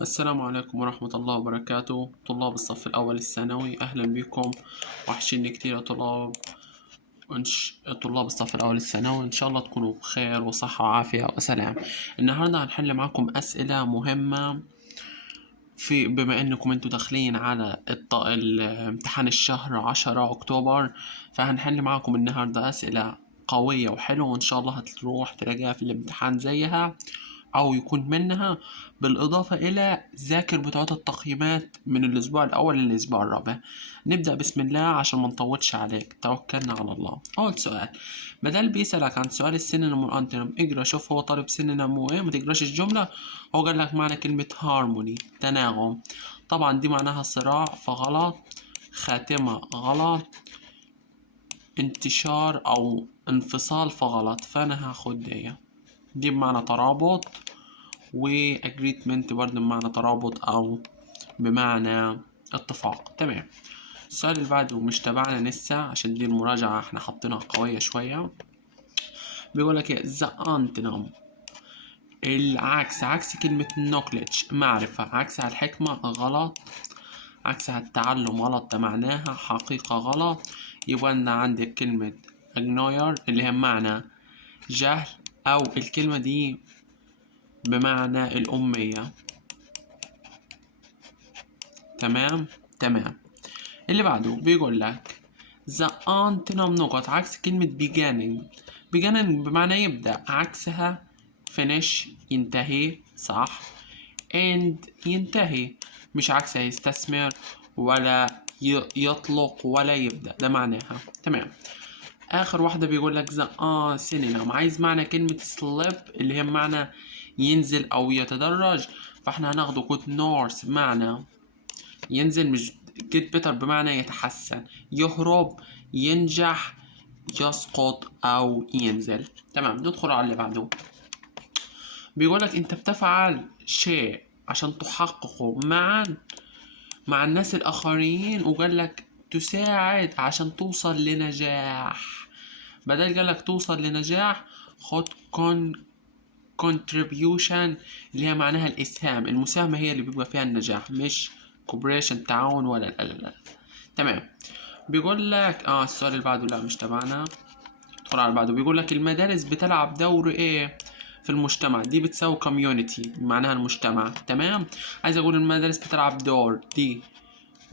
السلام عليكم ورحمة الله وبركاته. طلاب الصف الأول الثانوي، أهلا بكم. وحشيني كتير يا طلاب. طلاب الصف الأول الثانوي، إن شاء الله تكونوا بخير وصحة وعافية وسلام. النهاردة هنحل معاكم أسئلة مهمة بما إنكم انتوا داخلين على امتحان الشهر 10 أكتوبر، فهنحل معاكم النهاردة أسئلة قوية وحلوة، وإن شاء الله هتروح تلاقيها في الامتحان زيها أو يكون منها، بالإضافة إلى ذاكر بتوع التقييمات من الأسبوع الأول للأسبوع الرابع. نبدأ بسم الله عشان ما نطولش عليك، توكلنا على الله. أول سؤال، بدل بيسألك عن سؤال السينونيم والأنتونيم، اقرا شوف هو طالب سينونيم وإيه، ما تقراش الجملة. هو قال لك معنى كلمة هارموني تناغم، طبعا دي معناها صراع فغلط، خاتمة غلط، انتشار أو انفصال فغلط، فأنا هاخد دي بمعنى ترابط، و agreement برضه بمعنى ترابط أو بمعنى اتفاق. تمام. السؤال اللي بعده مش تبعنا لسه، عشان دي المراجعة احنا حاطينها قوية شوية. بيقولك ايه the antonym، العكس، عكس كلمة knowledge معرفة، عكسها الحكمة غلط، عكسها التعلم غلط، ده معناها حقيقة غلط. يبقى أنا عندك كلمة ignore اللي هي معنى جهل، أو الكلمة دي بمعنى الأمية. تمام. تمام. اللي بعده بيقول لك the antonym نقط، عكس كلمة beginning بمعنى يبدأ، عكسها finish ينتهي، صح. end ينتهي، مش عكسها يستثمر ولا يطلق ولا يبدأ، ده معناها. تمام. آخر واحدة بيقول لك the synonym، عايز معنى كلمة slip اللي هي معنى ينزل أو يتدرج، فاحنا هناخده كود north بمعنى ينزل، مش get better بمعنى يتحسن، يهرب، ينجح، يسقط أو ينزل. تمام. ندخل على اللي بعده. بيقولك أنت بتفعل شيء عشان تحققه معا مع الناس الآخرين، وقالك تساعد عشان توصل لنجاح. بدل قالك توصل لنجاح، خد contribution اللي هي معناها الإسهام، المساهمة هي اللي بيبقى فيها النجاح، مش cooperation تعاون ولا لا. تمام. بيقول لك السؤال اللي بعده لا مش تبعنا، ندخل على اللي بعده. بيقول لك المدارس بتلعب دور ايه في المجتمع، دي بتساوي community معناها المجتمع. تمام. عايز اقول المدارس بتلعب دور، دي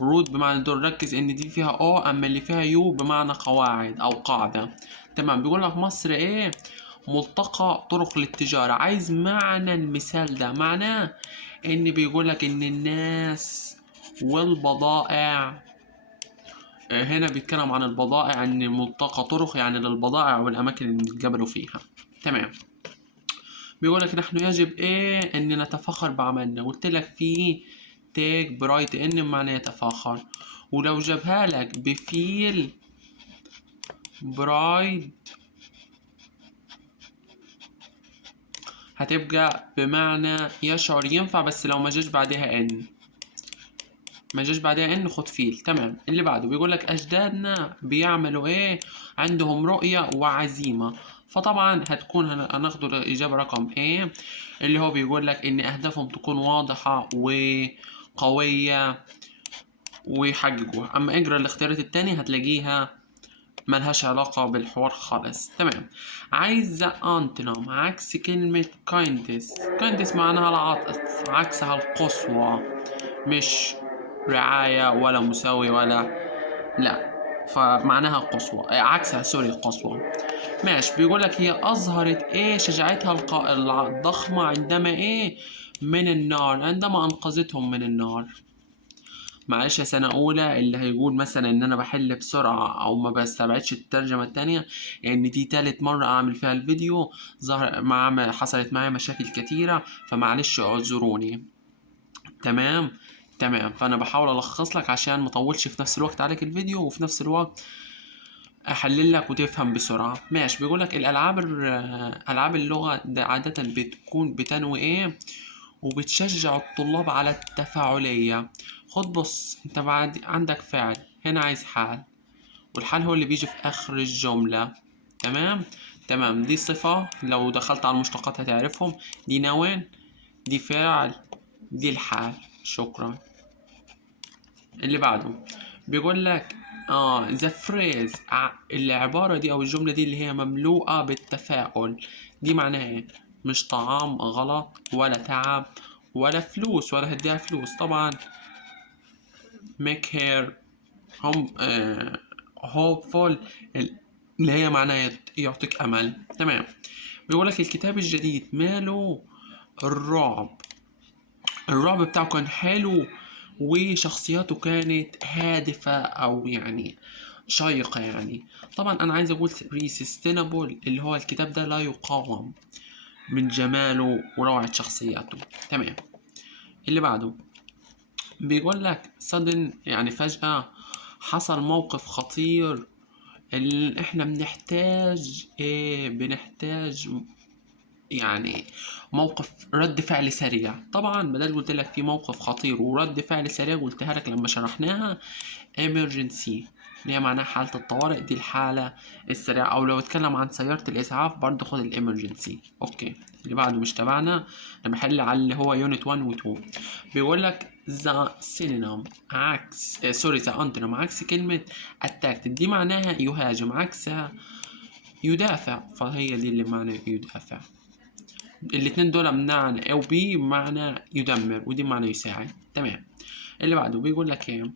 رود بمعنى دور، ركز ان دي فيها او، اما اللي فيها يو بمعنى قواعد او قاعدة. تمام. بيقول لك مصر ايه، ملتقى طرق للتجارة. عايز معنى المثال ده، معناه ان بيقول لك ان الناس والبضائع، هنا بيتكلم عن البضائع، ان ملتقى طرق يعني للبضائع والاماكن اللي بيتقابلوا فيها. تمام. بيقول لك نحن يجب ايه ان نتفاخر بعملنا، قلت لك في تيك برايت ان معنى يتفاخر، ولو جابها لك بفيل برايد هتبقى بمعنى يشعر، ينفع بس لو ما جاش بعدها ان، ما جاش بعدها ان خد فيل. تمام. اللي بعده بيقول لك اجدادنا بيعملوا ايه، عندهم رؤية وعزيمة، فطبعا هتكون هناخد الاجابة رقم ايه، اللي هو بيقول لك ان اهدافهم تكون واضحة وقوية ويحققوها. اما اقرا الاختيارات التانية هتلاقيها ملهاش علاقة بالحوار خالص. تمام. عايز انتونيم، عكس كلمة kindness معناها العطف، عكسها القسوة، مش رعاية ولا مساوي ولا لا، فمعناها قسوة، عكسها سوري قسوة. ماشي. بيقولك هي أظهرت إيه شجاعتها الضخمة عندما إيه من النار، عندما أنقذتهم من النار. معلش يا سنة أولى اللي هيقول مثلا إن أنا بحل بسرعة أو ما بستبعدش الترجمة التانية، يعني دي تالت مرة أعمل فيها الفيديو، حصلت معايا مشاكل كتيرة، فمعلش اعذروني. تمام. تمام. فانا بحاول الخص لك عشان مطولش في نفس الوقت عليك الفيديو، وفي نفس الوقت احلل لك وتفهم بسرعة. ماشي. بيقول لك العاب اللغة ده عادة بتكون بتنوي ايه وبتشجع الطلاب على التفاعلية. خد بص، انت بعد عندك فعل، هنا عايز حال، والحال هو اللي بيجي في اخر الجملة. تمام. تمام. دي صفة، لو دخلت على المشتقات هتعرفهم، دي نوين، دي فعل، دي الحال. شكرا. اللي بعده بيقول لك the phrase العبارة دي أو الجملة دي اللي هي مملوءة بالتفاؤل، دي معناها إيه؟ مش طعام غلط ولا تعب ولا فلوس ولا هديها فلوس طبعا. make her هم hopeful اللي هي معناها يعطيك أمل. تمام. بيقول لك الكتاب الجديد ماله الرعب، الرعب بتاعه كان حلو وشخصياته كانت هادفة أو يعني شيقة يعني. طبعا أنا عايز أقول ريسيستينابل اللي هو الكتاب ده لا يقاوم من جماله وروعة شخصياته. تمام. اللي بعده بيقول لك sudden يعني فجأة حصل موقف خطير اللي احنا بنحتاج ايه، بنحتاج يعني موقف رد فعل سريع. طبعا بدل قلت لك في موقف خطير ورد فعل سريع قلتها لك لما شرحناها emergency اللي هي معناها حالة الطوارئ، دي الحالة السريعة. او لو اتكلم عن سيارة الاسعاف برضه خد الامرجنسي. اوكي. اللي بعده مش تبعنا، انا بحل على اللي هو يونت 1 و 2. بيقول لك ذا سينونيم عكس ذا انتونيم عكس كلمة اتاكت، دي معناها يهاجم، عكسها يدافع، فهي دي اللي معنى يدافع. الاتنين دول معنى او بي معنى يدمر ودي معنى يساعد. تمام. اللي بعده بيقول لك ايه،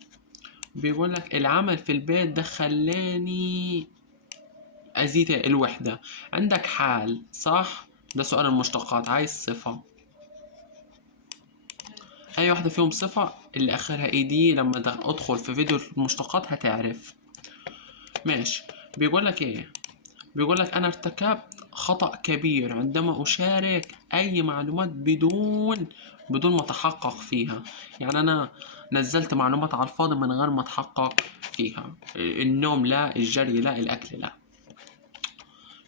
بيقول لك العمل في البيت ده خلاني ازيد الوحدة. عندك حال صح، ده سؤال المشتقات، عايز صفة، اي واحدة فيهم صفة اللي اخرها اي دي لما ادخل في فيديو المشتقات هتعرف. ماشي. بيقول لك ايه، بيقول لك أنا ارتكبت خطأ كبير عندما أشارك أي معلومات بدون ما أتحقق فيها. يعني أنا نزلت معلومات على الفاضي من غير ما أتحقق فيها. النوم لا، الجري لا، الأكل لا.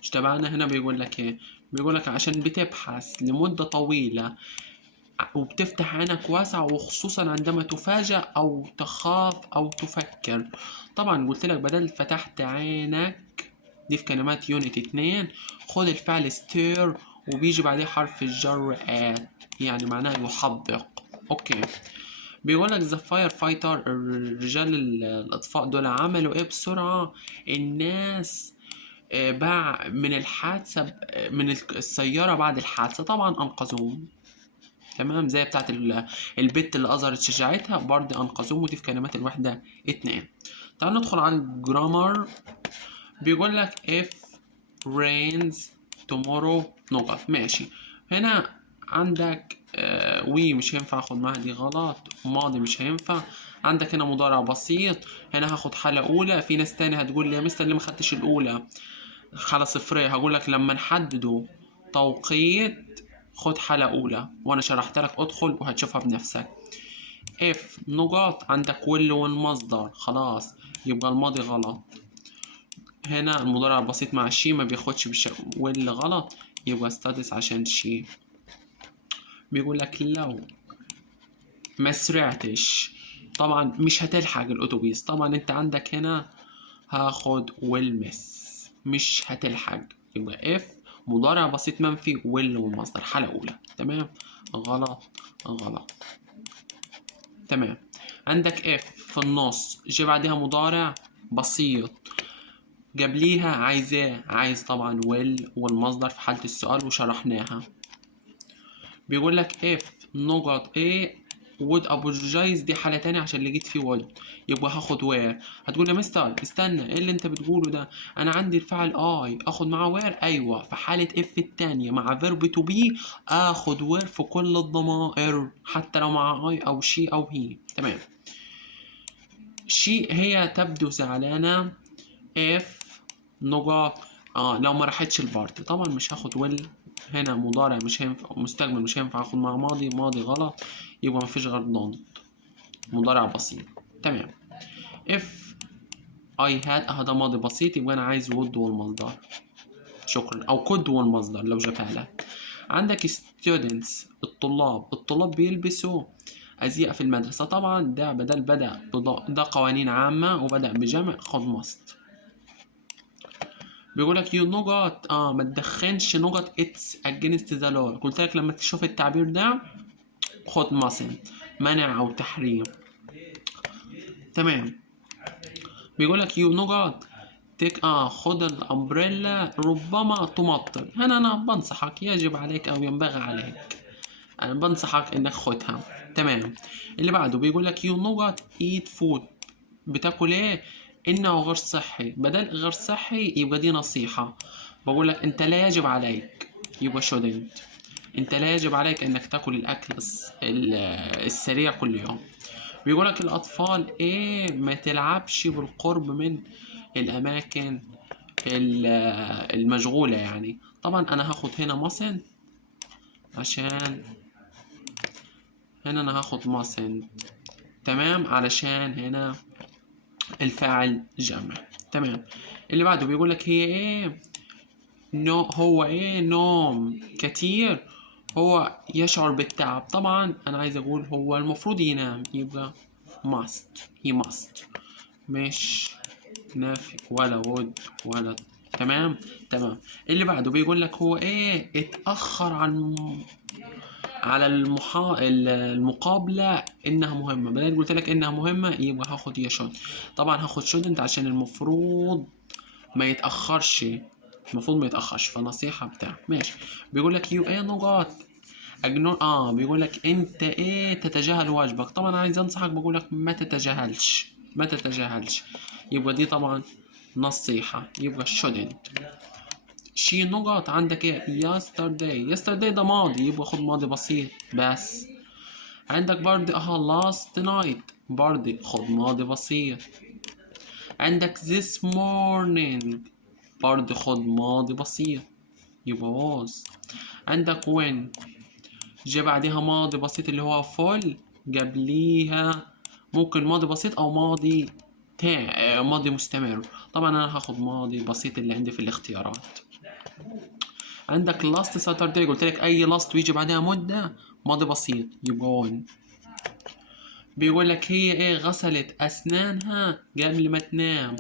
مش تبعنا هنا بيقول لك إيه، بيقول لك عشان بتبحث لمدة طويلة وبتفتح عينك واسع وخصوصا عندما تفاجأ أو تخاف أو تفكر. طبعا قلت لك بدل فتحت عينك دي في كلمات يونت 2 خد الفعل ستير وبيجي بعديه حرف الجر آت يعني معناه يحدق. اوكي. بيقول لك ذا فاير فايتر الرجال الاطفاء دول عملوا ايه بسرعة، الناس باع من الحادثة من السيارة بعد الحادثة طبعا انقذوهم. تمام. زي بتاعت البت اللي أظهرت شجاعتها برضه أنقذوهم، ودي في كلمات الوحدة 2. تعال ندخل على الجرامر. بيقول لك if rains tomorrow نقط. ماشي. هنا عندك وي مش هينفع اخد معاها، دي غلط. ماضي مش هينفع. عندك هنا مضارع بسيط، هنا هاخد حالة أولى. في ناس تاني هتقول لي يا مستر ليه ما خدتش الأولى حالة صفرية، هقول لك لما نحدده توقيت خد حالة أولى وأنا شرحت لك، ادخل وهتشوفها بنفسك. اف نقط عندك will والمصدر خلاص يبقى الماضي غلط. هنا المضارع البسيط مع شي ما بياخدش will غلط يبقى studies عشان شي. بيقول لك لو ما سرعتش طبعا مش هتلحق الأتوبيس، طبعا انت عندك هنا هاخد will miss، مش هتلحق يبقى اف مضارع بسيط منفي will والمصدر حالة أولى. تمام. غلط غلط. تمام. عندك اف في النص جه بعدها مضارع بسيط قبليها عايز ايه، عايز طبعا will والمصدر في حالة السؤال وشرحناها. بيقول لك اف نقط ايه would apologize دي حالة تانية عشان لقيت فيه would يبقى هاخد where. هتقول يا مستر استنى ايه اللي انت بتقوله ده، انا عندي الفعل I اخد معاه where. ايوه في حالة اف التانية مع verb to be اخد where في كل الضمائر حتى لو مع I او she او he. تمام. she هي تبدو زعلانة if نقط لو ما راحتش البارتي طبعا مش هاخد will. هنا مضارع مش هينفع، مستقبل مش هينفع اخد مع ماضي، ماضي غلط يبقى مفيش غير don't مضارع بسيط. تمام. if I had ده ماضي بسيط يبقى انا عايز would والمصدر. شكرا. او could والمصدر لو جابها لك. عندك students الطلاب بيلبسوا أزياء في المدرسة طبعا ده بدل بدأ ده قوانين عامة وبدأ بجمع خد must. بيقول لك يو نقط ما تدخنش نقط اتس اجينست ذا لو. قلت لك لما تشوف التعبير ده خد ماسن، منع او تحريم. تمام. بيقول لك يو نقط تك خد الامبريلا ربما تمطر. هنا انا بنصحك، يجب عليك او ينبغي عليك، انا بنصحك انك خدها. تمام. اللي بعده بيقول لك يو نقط ايت فود، بتاكل ايه؟ انه غير صحي. بدل غير صحي يبقى دي نصيحة، بقول لك انت لا يجب عليك، يبقى shouldn't. انت لا يجب عليك انك تاكل الاكل السريع كل يوم. بيقولك الاطفال ايه ما تلعبش بالقرب من الاماكن المشغولة يعني. طبعا انا هاخد هنا ماسن، عشان هنا انا هاخد ماسن. تمام، علشان هنا الفاعل جمع. تمام. اللي بعده بيقولك هي ايه هو ايه نوم كتير هو يشعر بالتعب. طبعا انا عايز اقول هو المفروض ينام، يبقى must، he must، مش نافي ولا would ولا. تمام. تمام. اللي بعده بيقول لك هو ايه اتأخر على المقابلة انها مهمة. بدل قلت لك انها مهمة يبقى هاخد يشون. طبعا هاخد shouldn't عشان المفروض ما يتأخرش، المفروض ما يتأخرش، فنصيحة بتاع. ماشي. بيقول لك يو ايه نقاط اجنون. بيقول لك انت ايه تتجاهل واجبك. طبعا انا عايز انصحك، بقول لك ما تتجاهلش، ما تتجاهلش، يبقى دي طبعا نصيحة، يبقى shouldn't. شي نقط عندك ايه yesterday ده ماضي، يبقى خد ماضي بسيط بس. عندك برضه last night، برضه خد ماضي بسيط. عندك this morning، برضه خد ماضي بسيط، يبقى was. عندك when، جه بعدها ماضي بسيط اللي هو full، قبليها ممكن ماضي بسيط او ماضي ماضي مستمر. طبعا انا هاخد ماضي بسيط اللي عندي في الاختيارات. عندك last Saturday، قلت لك اي last ويجي بعدها مدة ماضي بسيط، يبقى on. بيقول لك هي ايه غسلت اسنانها قبل ما تنام.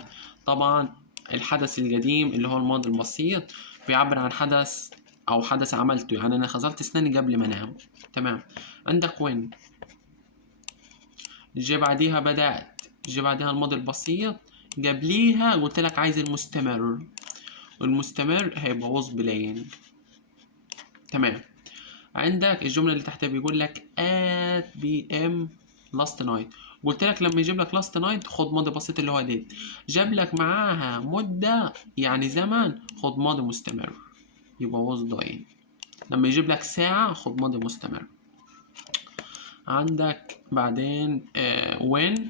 طبعا الحدث القديم اللي هو الماضي البسيط بيعبر عن حدث او حدث عملته، يعني انا غسلت اسناني قبل ما انام. تمام. عندك when، جه بعديها بدأت، جه بعديها الماضي البسيط، قبليها قلت لك عايز المستمر، والمستمر هيبقى was playing. تمام. عندك الجملة اللي تحتها بيقول لك at PM last night. قلت لك لما يجيب لك last night خد ماضي بسيط اللي هو did. جاب لك معاها مدة يعني زمن، خد ماضي مستمر، يبقى was doing. لما يجيب لك ساعة خد ماضي مستمر. عندك بعدين when،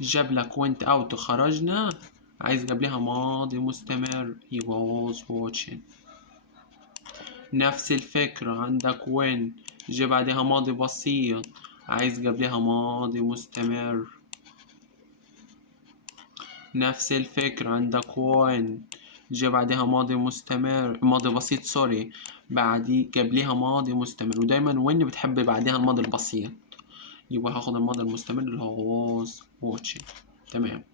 جاب لك went out خرجنا، عايز قبلها ماضي مستمر، يبقى was watching. نفس الفكرة عندك when، جه بعدها ماضي بسيط، عايز قبلها ماضي مستمر. نفس الفكرة عندك when، جه بعدها ماضي مستمر، ماضي بسيط سوري، بعدي قبلها ماضي مستمر. ودايما when بتحب بعدها الماضي البسيط، يبقى هاخد الماضي المستمر اللي هو was watching. تمام.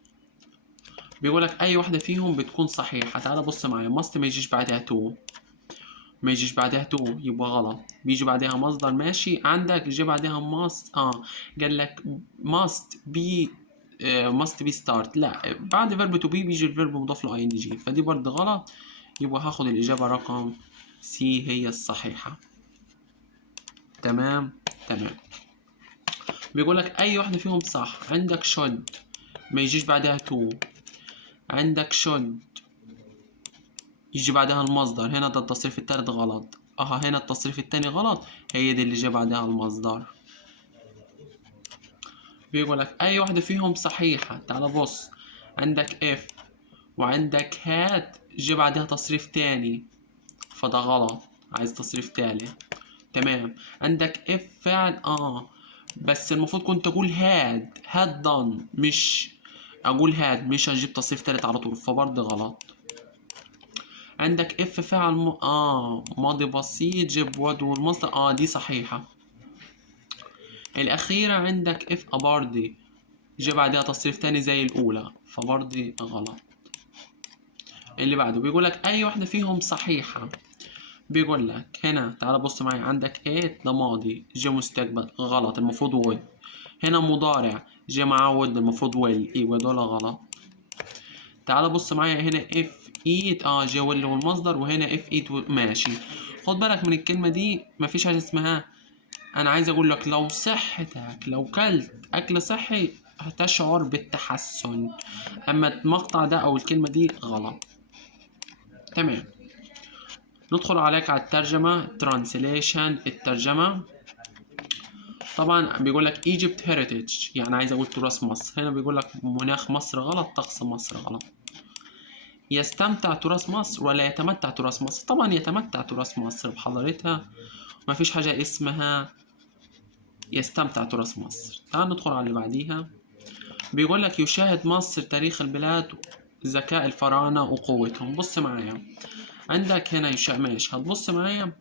بيقولك أي واحدة فيهم بتكون صحيحة. تعال بص معايا، must ما يجيش بعدها to، ما يجيش بعدها تو يبقى غلط. بيجي بعدها مصدر ماشي، عندك يجي بعدها must قال لك must be must be start، لا بعد verb to be بيجي الفيرب مضاف له ing، فدي برضه غلط، يبقى هاخد الإجابة رقم سي هي الصحيحة. تمام. تمام. بيقول لك أي واحدة فيهم صح. عندك should ما يجيش بعدها to، عندك should يجي بعدها المصدر، هنا ده التصريف التالت غلط، هنا التصريف التاني غلط، هي دي اللي جه بعدها المصدر. بيقول لك اي واحدة فيهم صحيحة. تعال بص، عندك if وعندك had جه بعدها تصريف تاني، فده غلط، عايز تصريف تالت. تمام. عندك if فعل بس المفروض كنت اقول had done، مش اقول had، مش اجيب تصريف تالت على طول، فبرضه غلط. عندك اف فعل ماضي بسيط جيب واد والمصدر، دي صحيحة. الأخيرة عندك اف أباردي جيب بعدها تصريف تاني زي الأولى، فبرضه غلط. اللي بعده بيقولك أي واحدة فيهم صحيحة. بيقول لك هنا تعال بص معايا، عندك ايه ده ماضي جه مستقبل غلط، المفروض وود. هنا مضارع جه معاه وود، المفروض ويل، ايوه دول غلط. تعال بص معايا هنا اف ايت جه ويل والمصدر، وهنا اف ايت ماشي. خد بالك من الكلمة دي، مفيش حاجة اسمها. انا عايز اقول لك لو صحتك لو كلت اكل صحي هتشعر بالتحسن، اما المقطع ده او الكلمة دي غلط. تمام. ندخل عليك على الترجمة translation، الترجمة. طبعا بيقول لك Egypt heritage، يعني عايز اقول تراث مصر. هنا بيقول لك مناخ مصر غلط، طقس مصر غلط. يستمتع تراث مصر ولا يتمتع تراث مصر؟ طبعا يتمتع تراث مصر بحضارتها، مفيش حاجة اسمها يستمتع تراث مصر. تعال ندخل على اللي بعديها. بيقول لك يشاهد مصر تاريخ البلاد، ذكاء الفراعنة وقوتهم. بص معايا، عندك هنا ماشي، هتبص معايا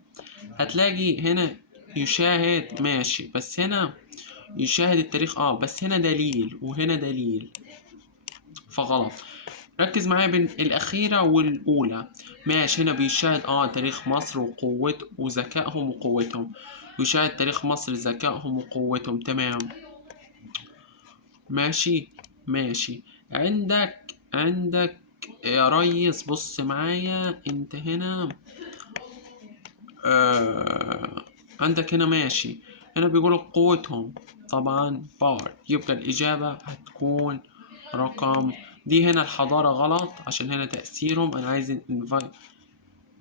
هتلاقي هنا يشاهد ماشي، بس هنا يشاهد التاريخ بس هنا دليل وهنا دليل، فغلط. ركز معايا بين الأخيرة والأولى. ماشي، هنا بيشاهد تاريخ مصر وقوته وذكائهم وقوتهم، يشاهد تاريخ مصر ذكائهم وقوتهم. تمام ماشي ماشي. عندك يا ريس، بص معايا انت هنا. عندك هنا ماشي، هنا بيقولوا قوتهم طبعا بار، يبقى الإجابة هتكون رقم دي. هنا الحضارة غلط عشان هنا تأثيرهم، أنا عايز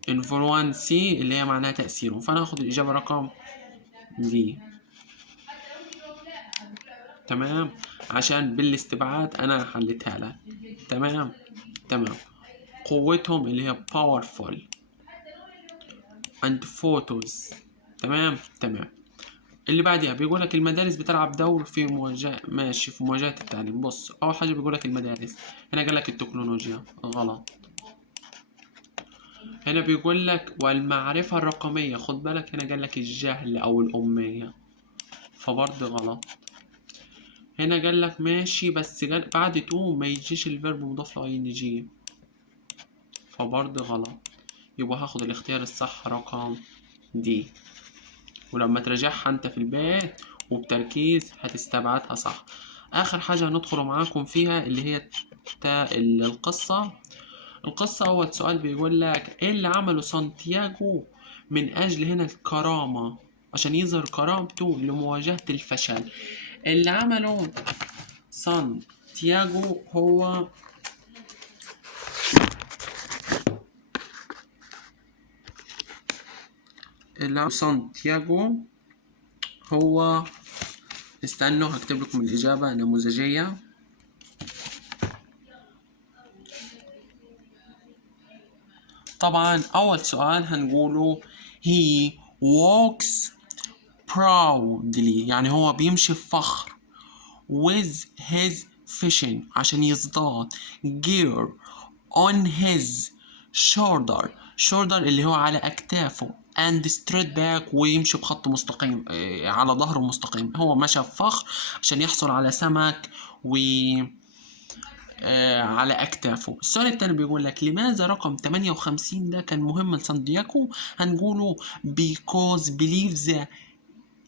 انفلونسي اللي هي معناها تأثيرهم، فأنا هاخد الإجابة رقم دي. تمام، عشان بالاستبعاد أنا حلتها لك. تمام. قوتهم اللي هي powerful and photos. تمام. اللي بعديها بيقول لك المدارس بتلعب دور في مواجهة، ماشي، في مواجهة التعليم. بص أول حاجة بيقول لك المدارس، هنا قال لك التكنولوجيا غلط. هنا بيقول لك والمعرفة الرقمية، خد بالك هنا قال لك الجهل أو الأمية، فبرضه غلط. هنا قال لك ماشي، بس قال بعد تو ما يجيش الفيرب مضاف له ING، فبرضه غلط. يبقى هاخد الاختيار الصح رقم دي، ولما تراجعها انت في البيت وبتركيز هتستبعدها صح. اخر حاجة هندخل معاكم فيها اللي هي القصة. اول سؤال بيقول لك ايه اللي عمله سانتياغو من اجل هنا الكرامة، عشان يظهر كرامته لمواجهة الفشل. اللي عمله سانتياغو هو استنوا هكتب لكم الإجابة نموذجية. طبعا أول سؤال هنقوله he walks proudly، يعني هو بيمشي بفخر with his fishing عشان يصطاد gear on his shoulder اللي هو على أكتافه and straight back ويمشي بخط مستقيم على ظهره مستقيم. هو مشى بفخر عشان يحصل على سمك و على أكتافه. السؤال التاني بيقول لك لماذا رقم 58 ده كان مهم لساندياكو؟ هنقوله because believe the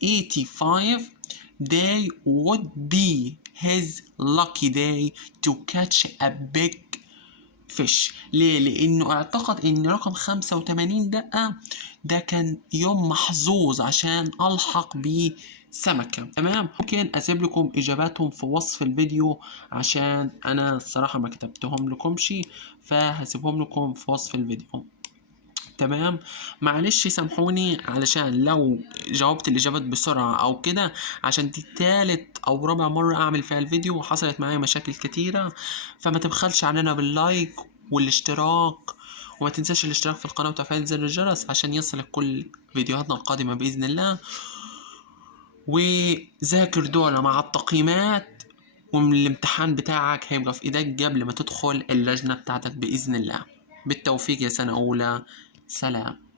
85 day would be his lucky day to catch a big fish. ليه؟ لأنه اعتقد إن رقم 85 ده كان يوم محظوظ عشان ألحق بسمكة. تمام. ممكن أسيب لكم إجاباتهم في وصف الفيديو عشان أنا الصراحة ما كتبتهم لكمش، فهسيبهم لكم في وصف الفيديو. تمام. معلش سامحوني علشان لو جاوبت الإجابات بسرعة أو كده، عشان دي تالت أو رابع مرة أعمل فيها الفيديو وحصلت معايا مشاكل كتيرة، فما تبخلش عننا باللايك والاشتراك، وما تنساش الاشتراك في القناة وتفعيل زر الجرس عشان يصلك كل فيديوهاتنا القادمة بإذن الله. وذاكر دول مع التقييمات، ومن الامتحان بتاعك هيبقى في إيدك قبل ما تدخل اللجنة بتاعتك بإذن الله. بالتوفيق يا سنة أولى. سلام.